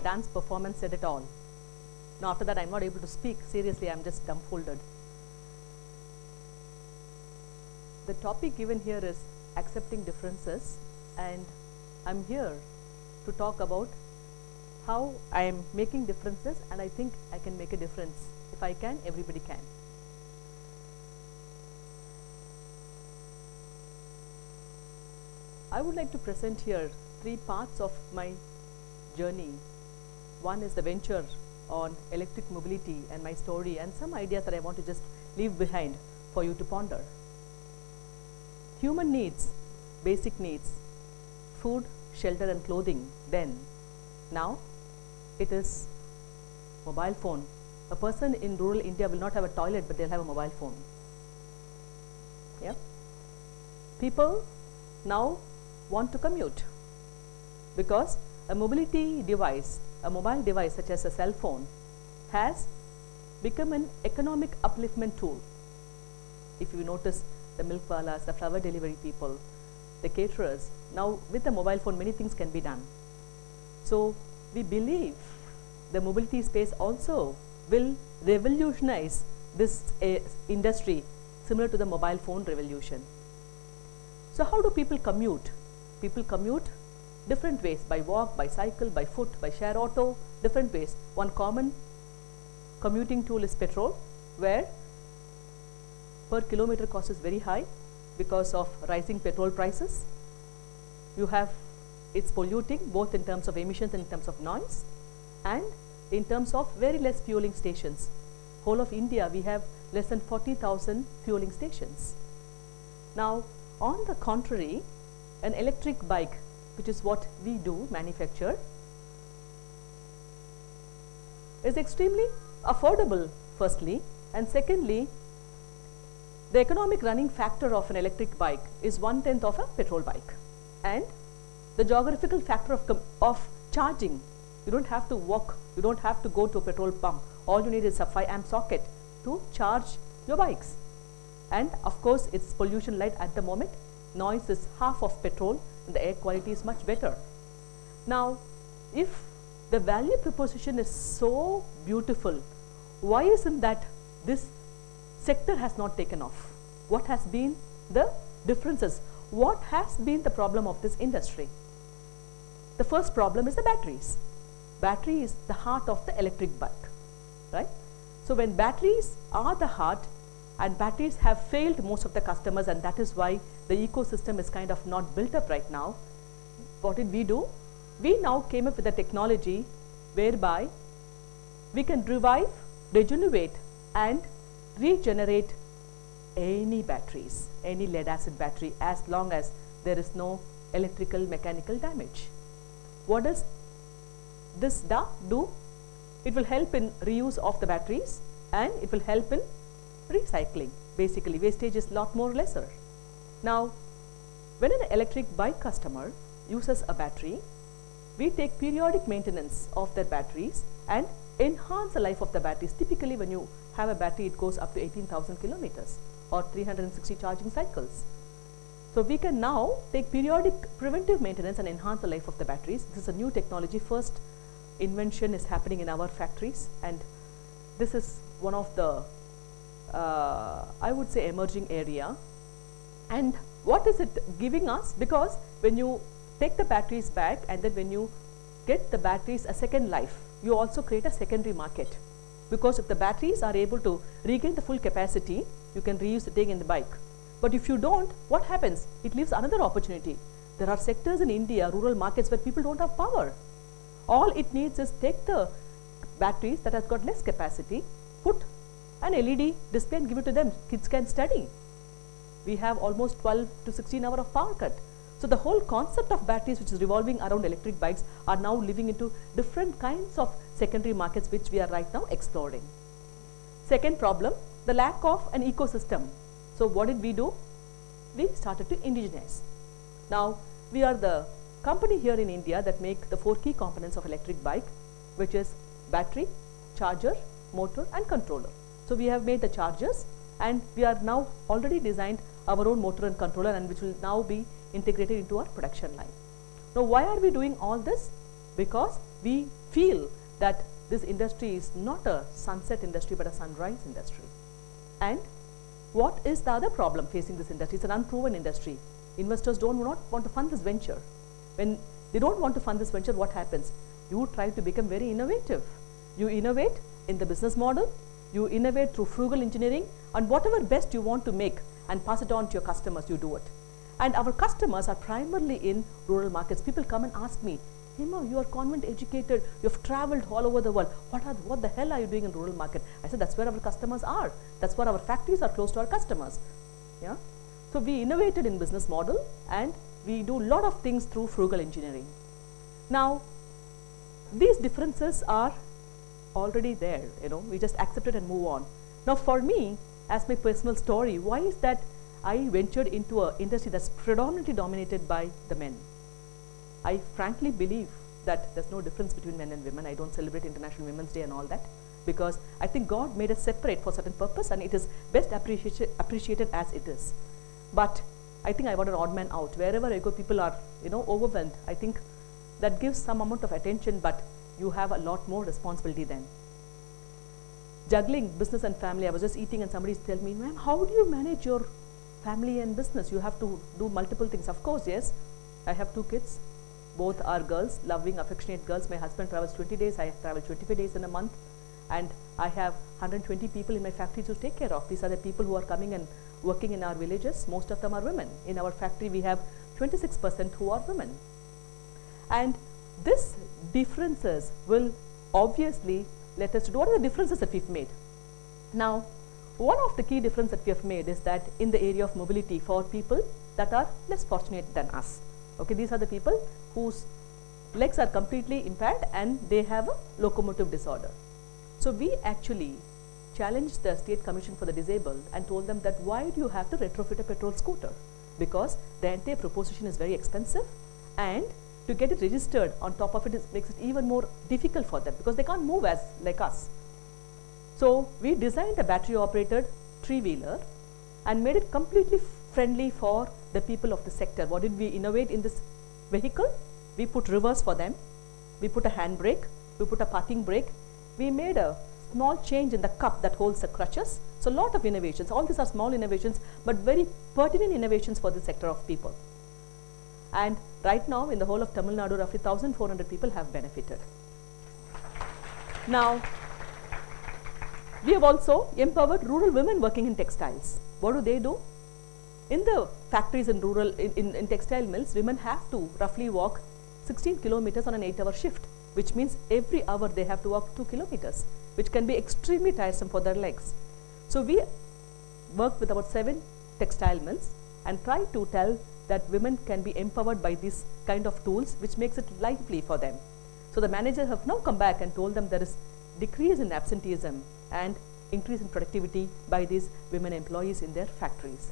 the dance performance said it all. Now after that I'm not able to speak. Seriously, I'm just dumbfolded. The topic given here is accepting differences, and I'm here to talk about how I am making differences, and I think I can make a difference. If I can, everybody can. I would like to present here 3 parts of my journey. One is the venture on electric mobility and my story, and some ideas that I want to just leave behind for you to ponder. Human needs, basic needs, food, shelter and clothing then. Now it is mobile phone. A person in rural India will not have a toilet, but they'll have a mobile phone. Yeah. People now want to commute because a mobility device, a mobile device such as a cell phone, has become an economic upliftment tool. If you notice, the milk wallas, the flower delivery people, the caterers, now with the mobile phone many things can be done. So we believe the mobility space also will revolutionize this industry similar to the mobile phone revolution. So how do people commute? People commute different ways, by walk, by cycle, by foot, by share auto, different ways. One common commuting tool is petrol, where per kilometer cost is very high because of rising petrol prices. You have, it's polluting both in terms of emissions and in terms of noise, and in terms of very less fueling stations. Whole of India we have less than 40,000 fueling stations. Now on the contrary, an electric bike, which is what we do manufacture, is extremely affordable firstly, and secondly, the economic running factor of an electric bike is 1/10 of a petrol bike, and the geographical factor of charging, you don't have to walk, you don't have to go to a petrol pump. All you need is a 5-amp socket to charge your bikes. And of course, it's pollution light at the moment. Noise is half of petrol and the air quality is much better. Now, if the value proposition is so beautiful, why isn't that this sector has not taken off? What has been the differences? What has been the problem of this industry? The first problem is the batteries. Battery is the heart of the electric bike, right? So when batteries are the heart, and batteries have failed most of the customers, and that is why the ecosystem is kind of not built up right now. What did we do? We now came up with a technology whereby we can revive, regenerate and regenerate any batteries, any lead acid battery, as long as there is no electrical mechanical damage. What does this do? It will help in reuse of the batteries, and it will help in recycling. Basically, wastage is lot more lesser. Now, when an electric bike customer uses a battery, we take periodic maintenance of their batteries and enhance the life of the batteries. Typically, when you have a battery, it goes up to 18,000 kilometers or 360 charging cycles. So we can now take periodic preventive maintenance and enhance the life of the batteries. This is a new technology. First invention is happening in our factories, and this is one of the I would say emerging area. And what is it giving us? Because when you take the batteries back and then when you get the batteries a second life, you also create a secondary market. Because if the batteries are able to regain the full capacity, you can reuse the thing in the bike. But if you don't, what happens? It leaves another opportunity. There are sectors in India, rural markets, where people don't have power. All it needs is take the batteries that has got less capacity, put an LED display and give it to them. Kids can study. We have almost 12 to 16 hours of power cut. So the whole concept of batteries, which is revolving around electric bikes, are now living into different kinds of secondary markets, which we are right now exploring. Second problem, the lack of an ecosystem. So what did we do? We started to indigenize. Now we are the company here in India that make the 4 key components of electric bike, which is battery, charger, motor and controller. So we have made the chargers, and we are now already designed our own motor and controller, and which will now be integrated into our production line. Now why are we doing all this? Because we feel that this industry is not a sunset industry but a sunrise industry. And what is the other problem facing this industry? It's an unproven industry. Investors do not want to fund this venture. When they don't want to fund this venture, what happens? You try to become very innovative. You innovate in the business model, you innovate through frugal engineering, and whatever best you want to make and pass it on to your customers, you do it. And our customers are primarily in rural markets. People come and ask me, Hema, you are convent educated, you've traveled all over the world. What the hell are you doing in rural market? I said, that's where our customers are. That's where our factories are close to our customers. Yeah. So we innovated in business model and we do a lot of things through frugal engineering. Now, these differences are already there, we just accept it and move on. Now for me, as my personal story, why is that I ventured into an industry that's predominantly dominated by the men? I frankly believe that there's no difference between men and women. I don't celebrate International Women's Day and all that, because I think God made us separate for a certain purpose and it is best appreciated as it is. But I think I want an odd man out. Wherever I go, people are overwhelmed. I think that gives some amount of attention, but you have a lot more responsibility then. Juggling business and family. I was just eating and somebody telling me, ma'am, how do you manage your family and business? You have to do multiple things. Of course, yes. I have 2 kids. Both are girls, loving, affectionate girls. My husband travels 20 days. I travel 25 days in a month. And I have 120 people in my factory to take care of. These are the people who are coming and working in our villages. Most of them are women. In our factory, we have 26% who are women. And this differences will obviously let us know what are the differences that we've made. Now, one of the key differences that we have made is that in the area of mobility for people that are less fortunate than us. Okay, these are the people whose legs are completely impaired and they have a locomotive disorder. So we actually challenged the State Commission for the Disabled and told them that why do you have to retrofit a petrol scooter? Because the entire proposition is very expensive and to get it registered on top of it makes it even more difficult for them because they can't move like us. So we designed a battery operated 3-wheeler and made it completely friendly for the people of the sector. What did we innovate in this vehicle? We put reverse for them, we put a handbrake, we put a parking brake, we made a small change in the cup that holds the crutches. So a lot of innovations. All these are small innovations but very pertinent innovations for the sector of people. And right now in the whole of Tamil Nadu, roughly 1,400 people have benefited. Now, we have also empowered rural women working in textiles. What do they do? In the factories in rural, in textile mills, women have to roughly walk 16 kilometers on an 8-hour shift, which means every hour they have to walk 2 kilometers, which can be extremely tiresome for their legs. So we worked with about 7 textile mills and tried to tell that women can be empowered by these kind of tools, which makes it lively for them. So the managers have now come back and told them there is decrease in absenteeism and increase in productivity by these women employees in their factories.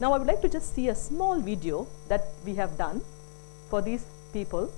Now I would like to just see a small video that we have done for these people.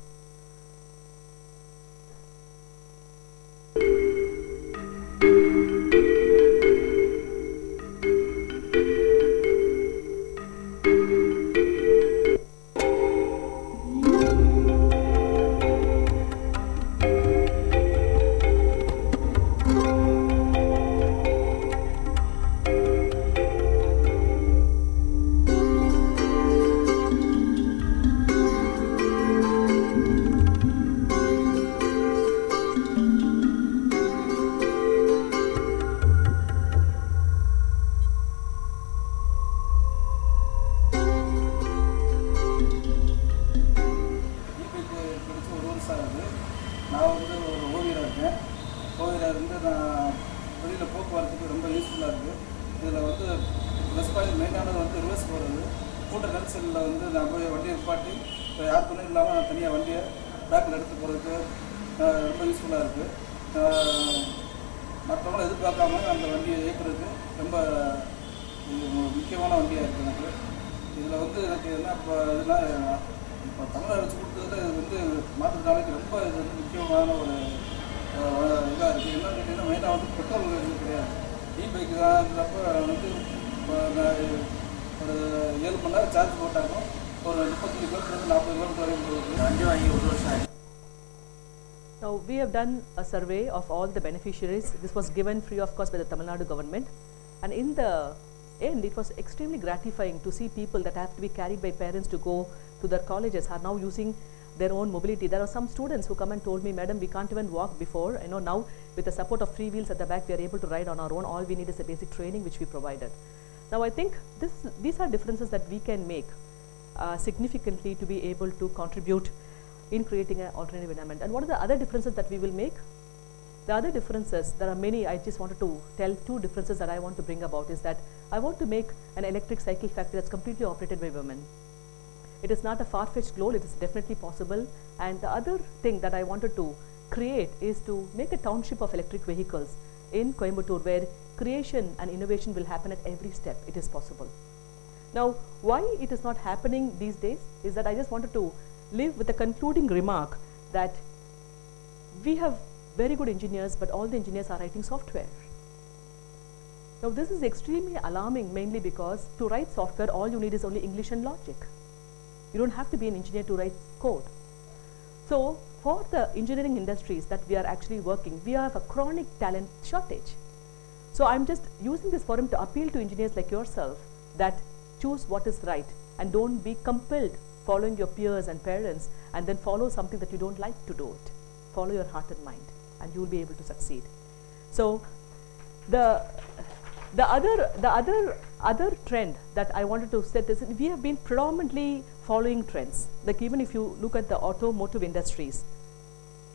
Now, we have done a survey of all the beneficiaries. This was given free of cost by the Tamil Nadu government. And in the end, it was extremely gratifying to see people that have to be carried by parents to go to their colleges are now using their own mobility. There are some students who come and told me, madam, we can't even walk before. Now with the support of 3 wheels at the back, we are able to ride on our own. All we need is a basic training which we provided. Now, I think these are differences that we can make significantly to be able to contribute in creating an alternative environment. And what are the other differences that we will make? The other differences, there are many. I just wanted to tell 2 differences that I want to bring about is that I want to make an electric cycle factory that's completely operated by women. It is not a far-fetched goal, it is definitely possible. And the other thing that I wanted to create is to make a township of electric vehicles in Coimbatore where creation and innovation will happen at every step. It is possible. Now, why it is not happening these days is that I just wanted to leave with a concluding remark that we have very good engineers, but all the engineers are writing software. Now, this is extremely alarming, mainly because to write software, all you need is only English and logic. You don't have to be an engineer to write code. So, for the engineering industries that we are actually working, we have a chronic talent shortage. So, I'm just using this forum to appeal to engineers like yourself that choose what is right and don't be compelled following your peers and parents and then follow something that you don't like to do it. Follow your heart and mind and you will be able to succeed. So, the other trend that I wanted to set is we have been predominantly following trends. Like even if you look at the automotive industries,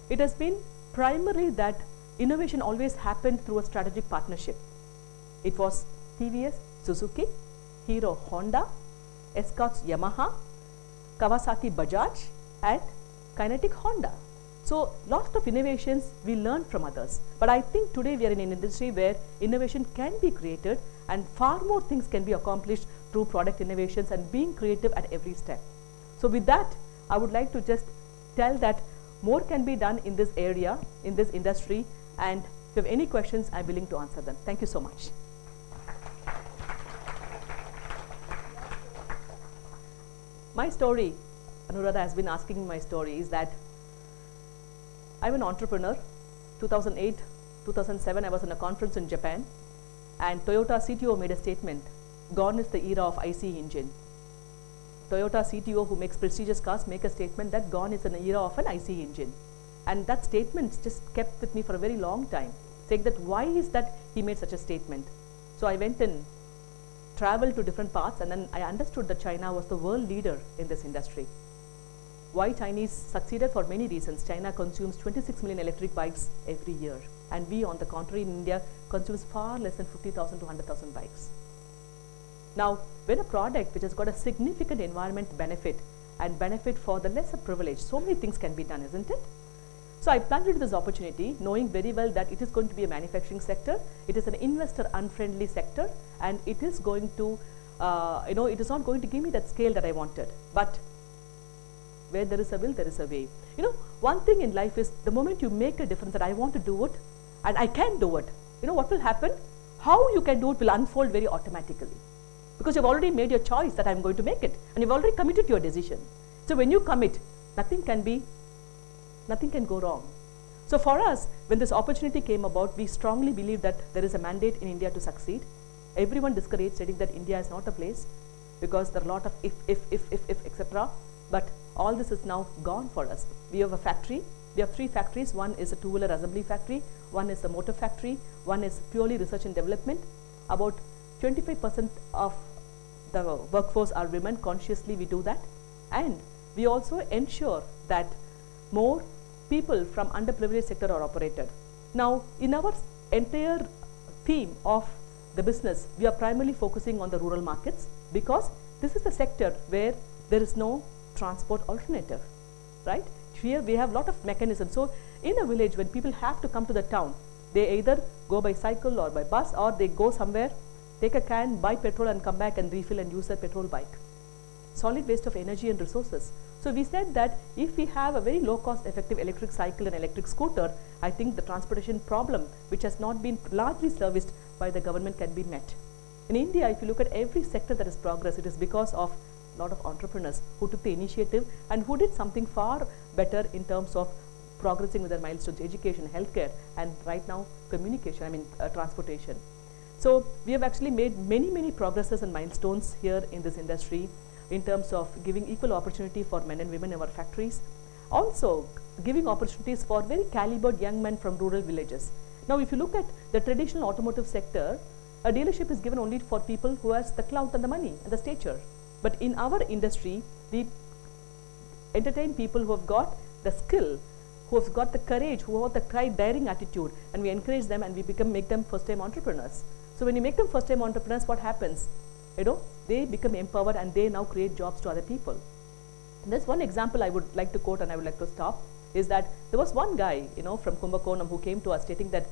it has been primarily that innovation always happened through a strategic partnership. It was TVS, Suzuki, Hero, Honda, Escorts, Yamaha, Kawasaki, Bajaj, and Kinetic, Honda. So, lots of innovations we learn from others. But I think today we are in an industry where innovation can be created and far more things can be accomplished through product innovations and being creative at every step. So, with that, I would like to just tell that more can be done in this area, in this industry, and if you have any questions, I am willing to answer them. Thank you so much. My story, Anuradha has been asking me my story, is that I'm an entrepreneur. 2008, 2007, I was in a conference in Japan, and Toyota CTO made a statement, gone is the era of ICE engine. Toyota CTO, who makes prestigious cars, make a statement that gone is an era of an ICE engine. And that statement just kept with me for a very long time, saying that why is that he made such a statement. So I went and traveled to different paths, and then I understood that China was the world leader in this industry. Why Chinese succeeded? For many reasons. China consumes 26 million electric bikes every year, and we, on the contrary, in India consumes far less than 50,000 to 100,000 bikes. Now, when a product which has got a significant environment benefit and benefit for the lesser privilege, so many things can be done, isn't it? So I plunged into this opportunity, knowing very well that it is going to be a manufacturing sector, it is an investor unfriendly sector, and it is going to, it is not going to give me that scale that I wanted. But where there is a will, there is a way. One thing in life is the moment you make a difference that I want to do it and I can do it, what will happen? How you can do it will unfold very automatically. Because you've already made your choice that I'm going to make it, and you've already committed to your decision. So when you commit, nothing can go wrong. So for us, when this opportunity came about, we strongly believe that there is a mandate in India to succeed. Everyone discouraged, saying that India is not a place because there are a lot of if, etc. But all this is now gone for us. We have a factory. We have 3 factories. One is a two-wheeler assembly factory. One is a motor factory. One is purely research and development. About 25% of the workforce are women. Consciously we do that. And we also ensure that more people from underprivileged sector are operated. Now, in our entire theme of the business, we are primarily focusing on the rural markets because this is the sector where there is no transport alternative, right? Here we have a lot of mechanisms. So in a village, when people have to come to the town, they either go by cycle or by bus, or they go somewhere, take a can, buy petrol and come back and refill and use their petrol bike. Solid waste of energy and resources. So we said that if we have a very low cost effective electric cycle and electric scooter, I think the transportation problem, which has not been largely serviced by the government, can be met. In India, if you look at every sector that has progressed, it is because of a lot of entrepreneurs who took the initiative and who did something far better in terms of progressing with their milestones, education, healthcare, and right now communication, transportation. So we have actually made many progresses and milestones here in this industry in terms of giving equal opportunity for men and women in our factories. Also giving opportunities for very calibered young men from rural villages. Now if you look at the traditional automotive sector, a dealership is given only for people who has the clout and the money and the stature. But in our industry, we entertain people who have got the skill, who have got the courage, who have the daring attitude, and we encourage them and we make them first-time entrepreneurs. So when you make them first-time entrepreneurs, what happens? They become empowered and they now create jobs to other people. And there's one example I would like to quote and I would like to stop, is that there was one guy, from Kumbakonam who came to us stating that,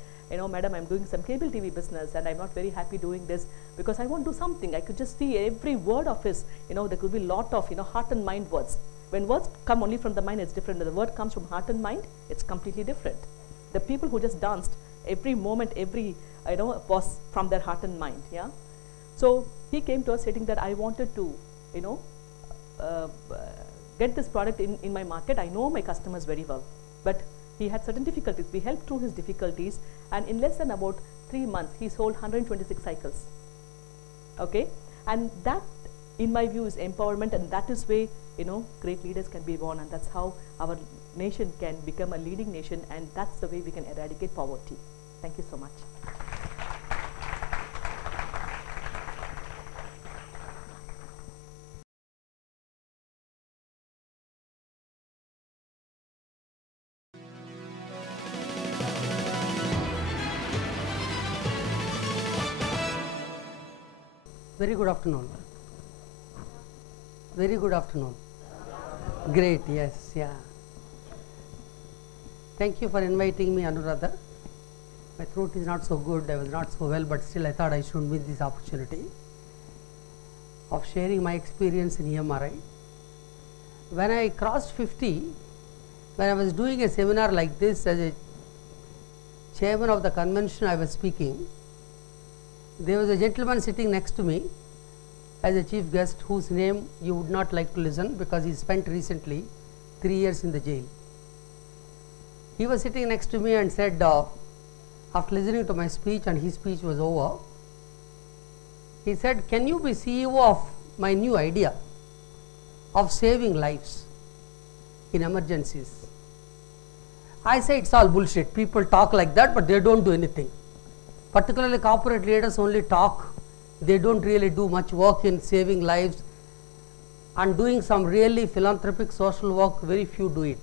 madam, I'm doing some cable TV business and I'm not very happy doing this because I want to do something. I could just see every word of his, there could be a lot of, heart and mind words. When words come only from the mind, it's different. When the word comes from heart and mind, it's completely different. The people who just danced, every moment, was from their heart and mind, yeah. So he came to us stating that I wanted to, get this product in my market. I know my customers very well, but he had certain difficulties. We helped through his difficulties, and in less than about 3 months, he sold 126 cycles. Okay, and that, in my view, is empowerment, and that is way great leaders can be born, and that's how our nation can become a leading nation, and that's the way we can eradicate poverty. Thank you so much. Very good afternoon. Very good afternoon. Great, yes, yeah. Thank you for inviting me, Anuradha. My throat is not so good, I was not so well, but still I thought I should meet this opportunity of sharing my experience in EMRI. When I crossed 50, when I was doing a seminar like this as a chairman of the convention I was speaking, there was a gentleman sitting next to me as a chief guest whose name you would not like to listen because he spent recently 3 years in the jail. He was sitting next to me and said, after listening to my speech and his speech was over, he said, can you be CEO of my new idea of saving lives in emergencies? I say it's all bullshit. People talk like that, but they don't do anything. Particularly corporate leaders only talk, they don't really do much work in saving lives and doing some really philanthropic social work, very few do it,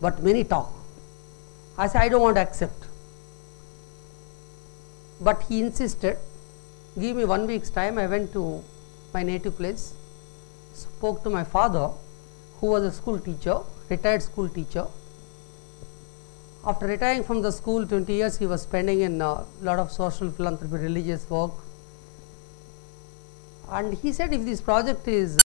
but many talk. I said, I don't want to accept. But he insisted, give me 1 week's time. I went to my native place, spoke to my father who was a school teacher, retired school teacher. After retiring from the school, 20 years he was spending in a lot of social philanthropy, religious work. And he said, if this project is